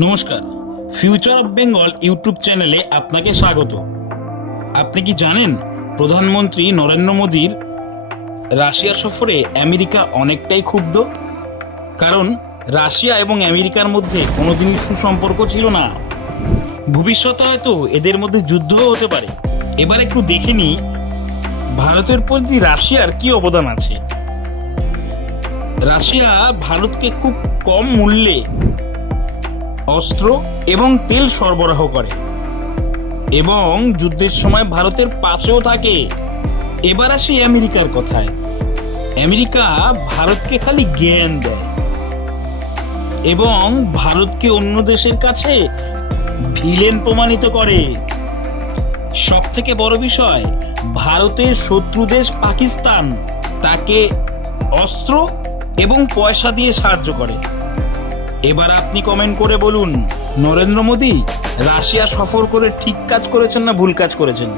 নমস্কার, future of Bengal YouTube চ্যানেলে আপনাকে স্বাগত। আপনি কি জানেন প্রধানমন্ত্রী নরেন্দ্র মোদীর রাশিয়া সফরে আমেরিকা অনেকটাই ক্ষুব্ধ? কারণ রাশিয়া এবং আমেরিকার মধ্যে কোনোদিনই সুসম্পর্ক ছিল না। ভবিষ্যতে হয়তো এদের মধ্যে যুদ্ধও হতে পারে। এবার একটু দেখে নিই ভারতের প্রতি রাশিয়ার কি অবদান আছে। রাশিয়া ভারতকে খুব কম মূল্যে অস্ত্র এবং তেল সরবরাহ করে এবং যুদ্ধের সময় ভারতের পাশেও থাকে। এবার আসি আমেরিকার কথায়। আমেরিকা ভারতকে খালি জ্ঞান দেয় এবং ভারতকে অন্য দেশের কাছে ভিলেন প্রমাণিত করে। সব থেকে বড় বিষয়, ভারতের শত্রু দেশ পাকিস্তান তাকে অস্ত্র এবং পয়সা দিয়ে সাহায্য করে। এবার আপনি কমেন্ট করে বলুন, নরেন্দ্র মোদী রাশিয়া সফর করে ঠিক কাজ করেছেন না ভুল কাজ করেছেন?